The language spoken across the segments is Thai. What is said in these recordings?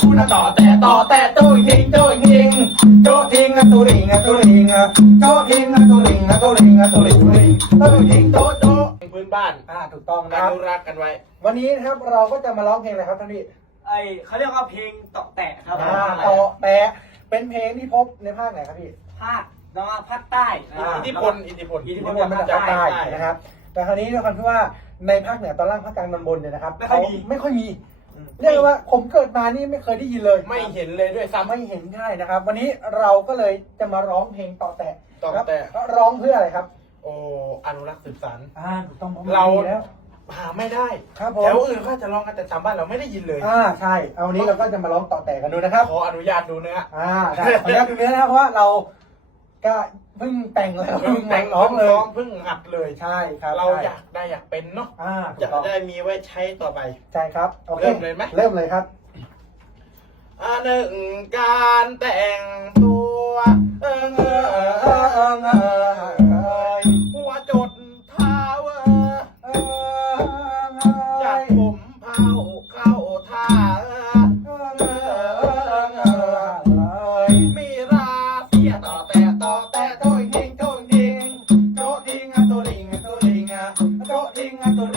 คุณต่อแต่ต่อแต่โจ้ยทิ้งโจ้ยทิ้งโจ้ทิ้งอะตุริงอะตุริงอะโจ้ทิ้งอะตุริงอะตุริงอะตุริงตุริงโจ้ทิ้งโจ้โจ้พื้นบ้านอ่าถูกต้องนะรับนุรักษ์กันไว้ วันนี้นะครับเราก็จะมาร้องเพลงอะไรครับท่านพี่ไอเขาเรียกว่าเพลงตาะแตะครับอ่าต่อแต่เป็นเพลงที่พบในภาคไหนครับพี่ภาคแล้วก็ภาคใต้อิทธิพลอิทธิพลอิทธิพลมาจากภาคใต้นะครับแต่คราวนี้ด้วยความที่ว่าในภาคเหนือตอนล่างภาคกลางตอนบนเนี่ยนะครับไม่ค่อยมีเขาไม่ค่อยมี เรียกได้ว่าผมเกิดมานี่ไม่เคยได้ยินเลยไม่เห็นเลยด้วยซ้ำไม่เห็นง่ายนะครับ วันนี้เราก็เลยจะมาร้องเพลงต่อแต่ต่อแต่ครับร้องเพื่ออะไรครับ โอ้อนุรักษ์สืบสานอ่าถูกต้องผมเราดีแล้วหาไม่ได้ครับผมแถวอื่นเขาจะร้องกันแต่ชาวบ้านเราไม่ได้ยินเลยอ่าใช่เอาวันนี้เราก็จะมาร้องต่อแต่กันดูนะครับขออนุญาตดูเนื้ออ่าใช่ขออนุญาตดูเนื้อนะครับเพราะว่าเรา ก็เพิ่งแต่งแล้วเพิ่งแต่งร้องเลยซ้อมเพิ่งหัดเลยใช่ครับเราใช่อยากได้อยากเป็นเนาะอ่าถูจะกต้องได้มีไว้ใช้ต่อไปใช่ครับโอเคเริ่มเลยไหมเริ่มเลยครับอันหนึ่งการแต่งตัวเอิงเอิงเอิงเอิงเอิ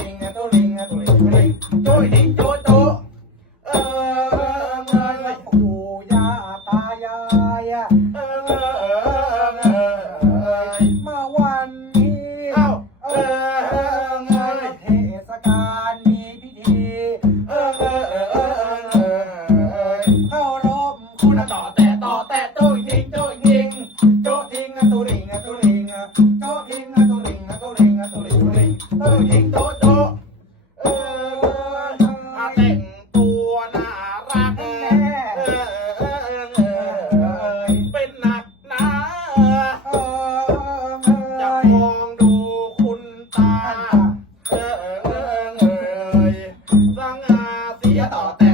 ลิงอะโต้ลิงอะโต้ลิงอะโต้ลิงโต้ทิ้งโต้โต้เอิงเอิงเอิงปู่ย่าตายายอะเอิงเอิงเอิงเอิงมาวันนี้เอ้าเอเอิงเอิงเอิงเทศกาลมีพิธีเอิงเอิงเอิงเอิงเอิงเข้ารบคุคุณณต่อแต่ต่อแต่โต้ยทิ้งโต้ยทิ้งโจทิงอะตุริงอะตุริงอะโจทิงอะตุริงอะตุริงอะตุริงตุริงโต้ยทิ้งโต้โต้ เสียต่อแต่ต่อแต่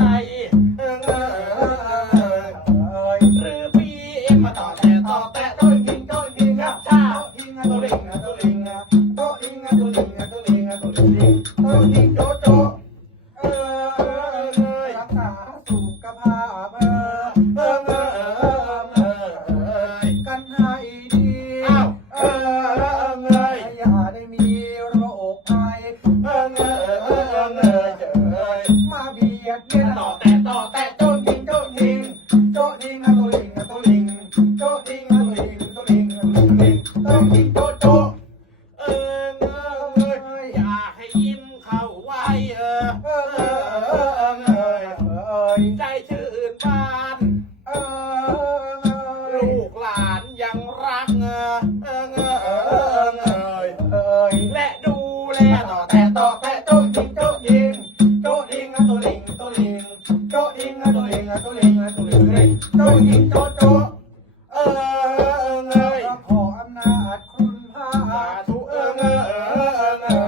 รืออเตอเอิงเอิงเออหรือพีเอ็มมาต่อแต่ต่อแต่โต้ยทิ้งโต้ยทิ้งครับชาโต้ลิงอะโต้ลิงอะโต้ลิงอะโต้ลิงอะโต้ลิงอะโต้ลิงโต้ลิง เบียดเบียนต่อแต่ต่อแต่โต้ทิ้งโต้ทิ้งโจดิงอะโตุลิงอะโตุลิงโจดิงอะโตุลิงตุลิงอะตุลิงโต้ทิ้งโตโตเอิงเอิงเอิงอยากให้ยิ้มเข้าไว้เออเออิองเอเออเอเออเอยใจชื่นบานเออเอลูกหลานยังรักเออเอิงเอิงเอิงเออและดูแลต่อแต่ต่อแต่โต้ทิ้งโต้ทิ้ง โต้ทิ้งอะโต้ลิงอะโต้ลิงอะโต้ลิงโต้ทิ้งโต้โต้เอิงเอิงขออำนาจคุณพาสาธุเอิงเออเอิงเอิ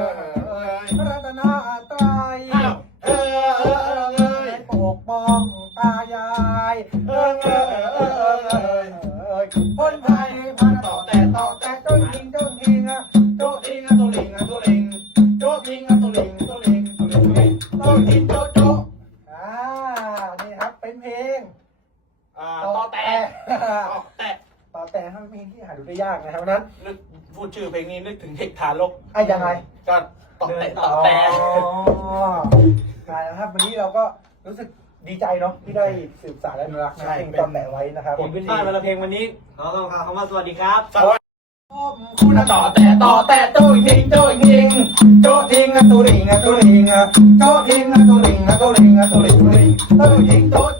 งรัตนาตรายอ้าวเออเอิงเอิงปกป้องตายายเออเอิงเออ แต่ถ้าเป็นเพลงที่หาดูได้ยากนะครับเพราะฉะนั้นนึกพูดชื่อเพลงนี้นึกถึงเทคทารกไอ้ยังไง ก็ต่อแต่ต่อแต่อ๋อกลายนะครับวันนี้เราก็รู้สึกดีใจเนาะที่ได้สืบสานและอนุรักษ์นะเพลงต่อแต่ไว้นะครับผมเป็นบ้านมาละเพลงวันนี้ขอคำคำว่าสวัสดีครับสวัสดีพ่อมคุณต่อแต่ต่อแต่โจ้ยิงโจ้ยิงโจ้ยิงอะตุริงอะตุริงอะโจ้ยิงอะตุริงอะตุริงอะตุริงตุริงโจ้ยิงโจ้โจ้